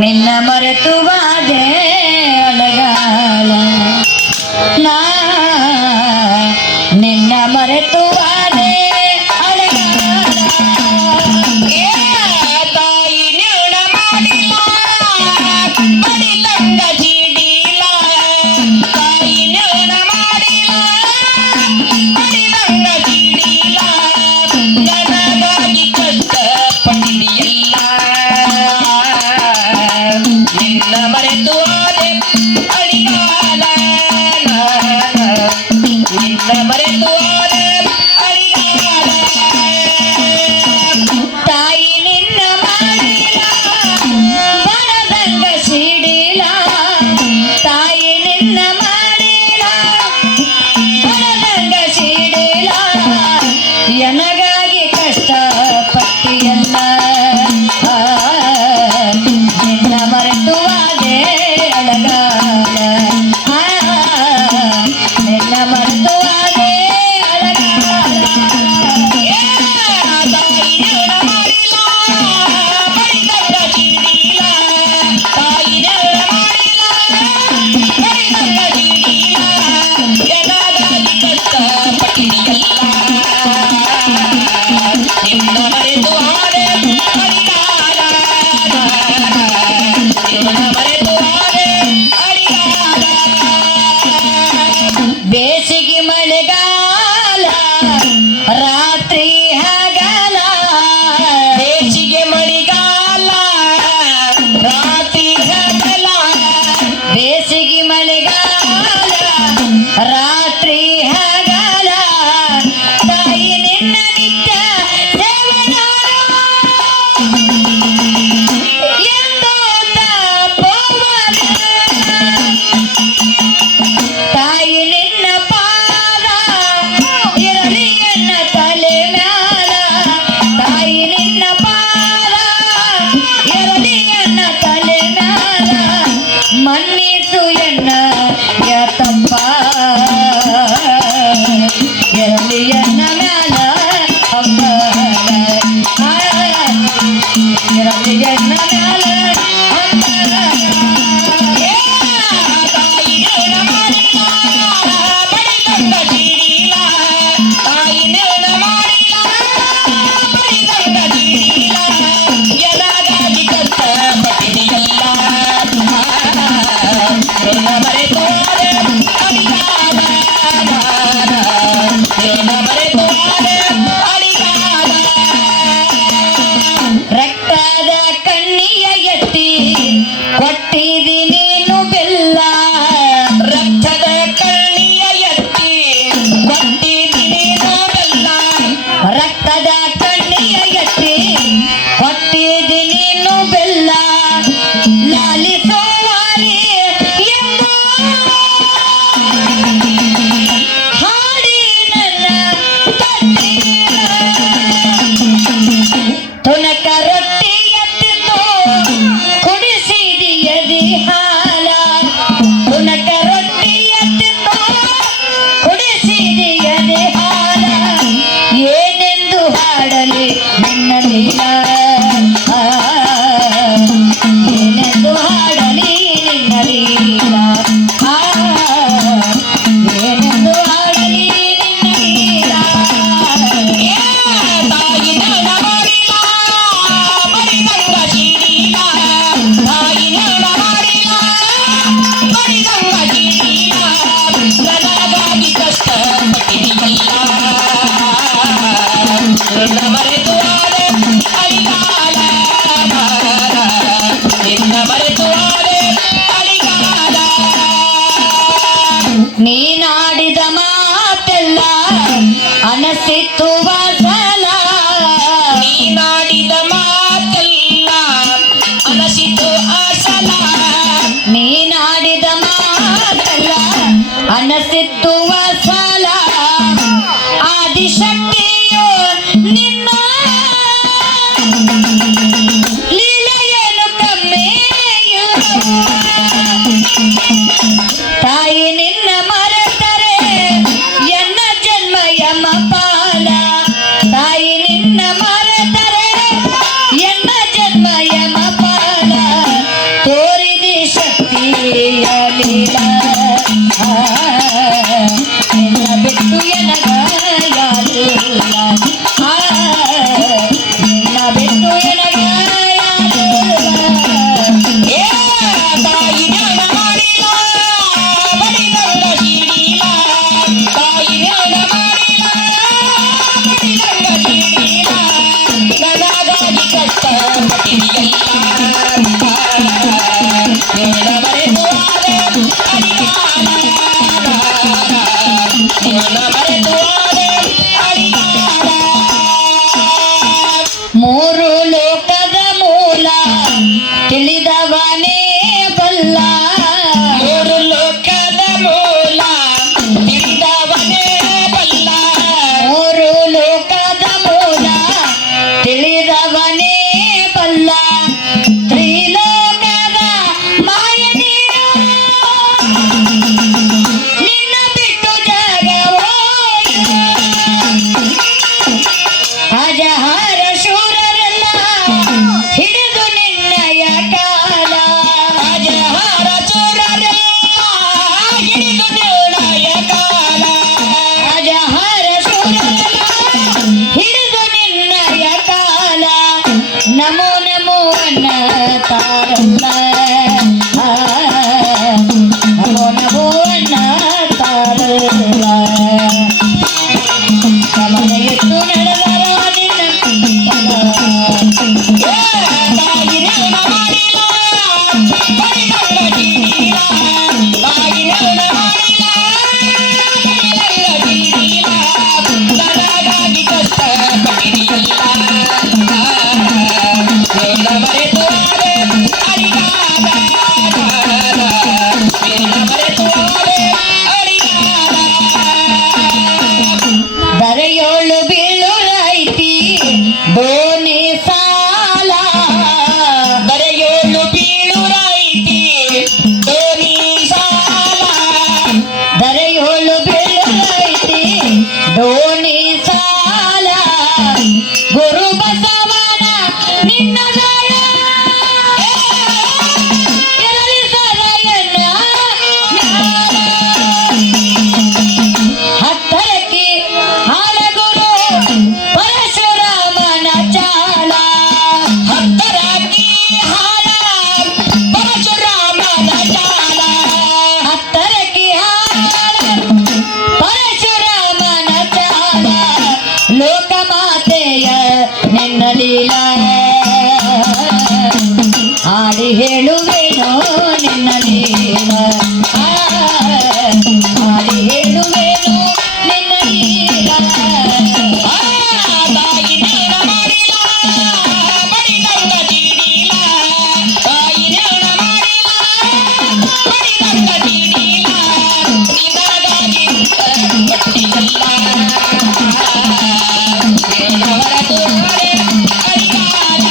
ನಿನ್ನ ಮರೆತು ಬಾದೆ ಅಳಗಾಲ ನಾ ನಿನ್ನ ಮರೆತು ಬಾದೆ ಅಳಗಾಲ ತಾಯಿ ನಿರ್ಣ ಮಾಡಿಲ್ಲ ಬಡಿಲಂಗ ಜಿಡಿಲ ತಾಯಿ ನಿರ್ಣ ಮಾಡಿಲ್ಲ ಬಡಿಲಂಗ ಜಿಡಿಲ ನನಗಾಗಿ ಕಷ್ಟ ಪಟ್ಟಿಯಲ್ಲ ನಿನ್ನ ಮರೆತು ಆದೆ ಅಳಿಗಾಲ ನಿನ್ನ ಮರೆತು ಆದೆ ಅಳಿಗಾಲ ತಾಯಿ ನಿನ್ನ ಮಾಡಿಲ್ಲ ಬಡದಂಗ ಸಿಡಿಲ ತಾಯಿ ನಿನ್ನ ಮಾಡಿಲ್ಲ ಬಡದಂಗ ಸಿಡಿಲ ಎನಗಾಗಿ ಕಷ್ಟ ಪಟ್ಟಿಯಲ್ಲ ನಿನ್ನ ಮರೆತು ಆದೆ ಅಳಗಾಲ ನಿನ್ನ ಮರೆತು ಆದೆ ಅಳಗಾಲ ತಾಯಿ ನಿರ್ಣ ಮಾಡಿಲ್ಲ ಬಡಿದಂಗ ಜಿಡಿಲ ತಾಯಿ ನಿರ್ಣ ಮಾಡಿಲ್ಲ ಬಡಿದಂಗ ಜಿಡಿಲ ಎನಗಾಗಿ ಕಷ್ಟ ಪಟ್ಟಿಯಲ್ಲ ನಿನ್ನ ಮರೆತು ಆದೆ ಅಳಿಗಾಲ ನಿನ್ನ ಮರೆತು ಆದೆ ಅಳಿಗಾಲ ಬೇಸಿಗೆ ಮಳೆಗಾಲ ರಾತ್ರಿ ಹಗಲ ಬೇಸಿಗೆ ಮಳೆಗಾಲ ರಾತ್ರಿ ಹಗಲ ಬೇಸಿಗೆ ಮಳೆಗಾಲ ರಾತ್ರಿ ಹಗಲ ತಾಯಿ ನಿನ್ನ ನಿತ್ಯ ಸೇವನ ಎಂದು ತಪೋವನ ತಾಯಿ ನಿನ್ನ ಪಾದ ಇರಲಿ ಎನ್ನ ತಲೆ ಮ್ಯಾಲ ತಾಯಿ ನಿನ್ನ ಪಾದ ಇರಲಿ ಎನ್ನ ತಲೆ ಮ್ಯಾಲ ಮನ್ನಿಸು ಎನ್ನ ಯತಪ್ಪ ಇರಲಿ ಎನ್ನ ಮ್ಯಾಲ ಹಂಬಲ ಇರಲಿ ಎನ್ನ ಮ್ಯಾಲ ಹಂಬಲ ತಾಯಿ ನಿರ್ಣ ಮಾಡಿಲ್ಲ ಬಡಿದಂಗ ಜಿಡಿಲ ತಾಯಿ ನಿರ್ಣ ಮಾಡಿಲ್ಲ ಬಡಿದಂಗ ಜಿಡಿಲ ಎನಗಾಗಿ ಕಷ್ಟ ಪಟ್ಟಿಯಲ್ಲ ನಿನ್ನ ಮರೆತು ಆದೆ ಅಳಿಗಾಲ ನಿನ್ನ ಮರೆತು ಆದೆ ಅಳಿಗಾಲ ರಕ್ತದ ಕಣ್ಣಿಯ ಎತ್ತಿ ಕೊಟ್ಟಿದಿ ನೀನು ಬೆಲ್ಲ ರಕ್ತದ ಕಣ್ಣಿಯ ಎತ್ತಿ ಕೊಟ್ಟಿದಿ ನೀನು ಬೆಲ್ಲ ರಕ್ತದ ಕಣ್ಣಿಯ ಎತ್ತಿ ಕೊಟ್ಟಿದಿ ನೀನು ಬೆಲ್ಲ ಲಾಲಿಸೋವಾರಿ ಎಂದು ಹಾಡಿ ನನ್ನ ಕಟ್ಟಿಲ್ಲ ತುನಕ ರೊಟ್ಟಿ ಎತ್ತಿದ್ದು ಕುಡಿಸಿದಿಯದಿ ಹಾಲ ತುನಕ ರೊಟ್ಟಿ ಎತ್ತಿದ್ದು ಕುಡಿಸಿದಿಯದಿ ಹಾಲ ಏನೆಂದು ಹಾಡಲಿ ನಿನ್ನ ಲೀಲ ಏನೆಂದು ಹಾಡಲಿ ನಿನ್ನ ಲೀಲ ಏನೆಂದು ಹಾಡಲಿ ನಿನ್ನ ಲೀಲ ತಾಯಿ ನಿರ್ಣ ಮಾಡಿಲ್ಲ ಬಡಿದಂಗ ಜಿಡಿಲ ತಾಯಿ ನಿರ್ಣ ಮಾಡಿಲ್ಲ ಬಡಿದಂಗ ಜಿಡಿಲ ನನಗಾಗಿ ಕಷ್ಟ ಪಟ್ಟಿಯಲ್ಲ ನಿನ್ನ ಮರೆತು ಆದೆ ಅಳಿಗಾಲ ನಿನ್ನ ಮರೆತು ಆದೆ ಅಳಿಗಾಲ ನೀನಾಡಿದ ಮಾತೆಲ್ಲ ಅನಸಿತ್ತು ವಾಸಲ ನೀನಾಡಿದ ಮಾತೆಲ್ಲ ಅನಸಿತು ಆಸಲ ನೀನಾಡಿದ ಮಾತೆಲ್ಲ ಅನಸಿತ್ತು ವಾಸಲ ಆದಿಶಕ್ತಿಯು ನಿನ್ನ ಲೀಲೆಯನ್ನು ಕಮ್ಮೆಯು ತಾಯಿ ನಿನ್ನ ಮರೆತರೆ ಎನ್ನ ಜನ್ಮ ಯಮ ಪಾಲ ತಾಯಿ ನಿನ್ನ ಮರೆತರೆ ಎನ್ನ ಜನ್ಮ ಯಮ ಪಾಲ ತಿಳಿದವನೇ ಬಲ್ಲ ಮೂರು ಲೋಕದ ಮೂಲ ತಿಳಿದವನೇ ಬಲ್ಲ ಮೂರು ಲೋಕದ ಮೂಲ ತಿಳಿದವನೇ ಬಲ್ಲ ತ್ರಿಲೋಕದ ಮಾಯ ನೀನು ನಿನ್ನ ಬಿಟ್ಟು ಜಾಗವೋ ಅಜಹಾರ ಶೂರರೆಲ್ಲ ಹಿಡಿದು ನಿನ್ನಯ ಕಾಲ ಅಜಹಾರ ಚೋರರೆಲ್ಲ ಹಿಡಿದು ನಿರ್ಣಯ ಕಾಲ ಅಜಹಾರ ಶೂರರೆಲ್ಲ ಹಿಡಿದು ನಿನ್ನಯ ಕಾಲ ನಮೋ ನಮೋ ಅನ್ನತಾರಲ್ಲ ನಮೋ ನಮೋ ಅನ್ನತಾರಲ್ಲ ಕಮಲ ಎತ್ತು ನಡೆದರ ನಿನ್ನ ತಾಯಿ ನಿರ್ಣ ಮಾಡಿಲ್ಲ ಬರಿಗಲ್ಲ ಜೀವಿಲ ತಾಯಿ ನಿರ್ಣ ಮಾಡಿಲ್ಲ ಬರಿಗಲ್ಲ ಜೀವಿಲ ನನಗಾಗಿ ಕಷ್ಟ ಪಡಿಲಿಲ್ಲ ನಿನ್ನ ಮರೆತು ಆದೆ ಅಡಿಗಾದ ನಿನ್ನ ಮರೆತು ಆದೆ ಅಡಿಗಾದ ಬರೆಯೋಳು ಬೀಳುರೈತಿ ಬೋನಿ ಸಾಲ ಬರೆಯೋಳು ಬೀಳುರೈತಿ ದೋಣಿ ಸಾಲ ಬರೆಯೋಳು ಬೀಳುರೈತಿ ದೋಣಿ ಸಾಲ ಗುರು ಬಸವನ ನಿನ್ನ ದಯ ಇರಲಿ ಸದಯನ ಹತ್ತರಕ್ಕೆ ಹಾಳಗುರು ಪರಶುರಾಮನ ಚಾಲ ಹತ್ತರಾಗಿ ಹಾಲ ಪರಶುರಾಮನ ಜಾಲ ಹತ್ತರಕ್ಕೆ ಹಾಳ ಪರಶುರಾಮನ ಚಾಲ ಲೋಕಮಾತೆಯ ನಿನ್ನ ಲೀಲ ಹಾಡಿ ಹೇಳುವೆನೋ ನಿನ್ನ ಲೀಲ ಹಾಡಿ ಹೇಳುವೆನೋ ನಿನ್ನ ಲೀಲ ತಾಯಿ ನಿರ್ಣ ಮಾಡಿಲ್ಲ ಬಡಿದಂಗ ಜೀಡಿಲ ತಾಯಿ ನಿರ್ಣ ಮಾಡಿಲ್ಲ ಬಡಿದಂಗ ಜೀಡಿಲ ನಿನಗಾಗಿ ಪಟ್ಟಿಯಲ್ಲ ನಿನ್ನವರ ತೋರೆ ಅಡಿಗಾಲ